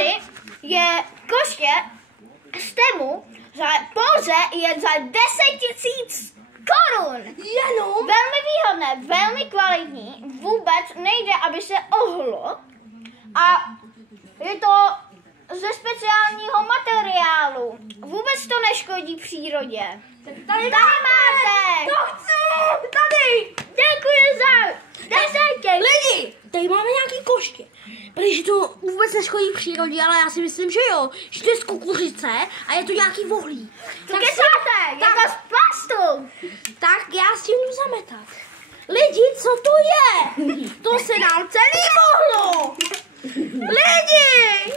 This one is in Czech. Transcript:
tady je koště z Temu pouze jen za 10 000 korun. Jenom? Velmi výhodné, velmi kvalitní, vůbec nejde, aby se ohlo. A je to ze speciálního materiálu. Vůbec to neškodí přírodě. Tady máte! To chci! Tady! Děkuji za 10. Lidi, tady máme nějaký koště. Protože to vůbec neškodí přírodě, ale já si myslím, že jo. Že to je z kukuřice a je to nějaký vohlí. Co kecáte? Jako z plastu. Tak já s tím jdu zametat. Lidi, co to je? To se nám celý mohlo. Lidi!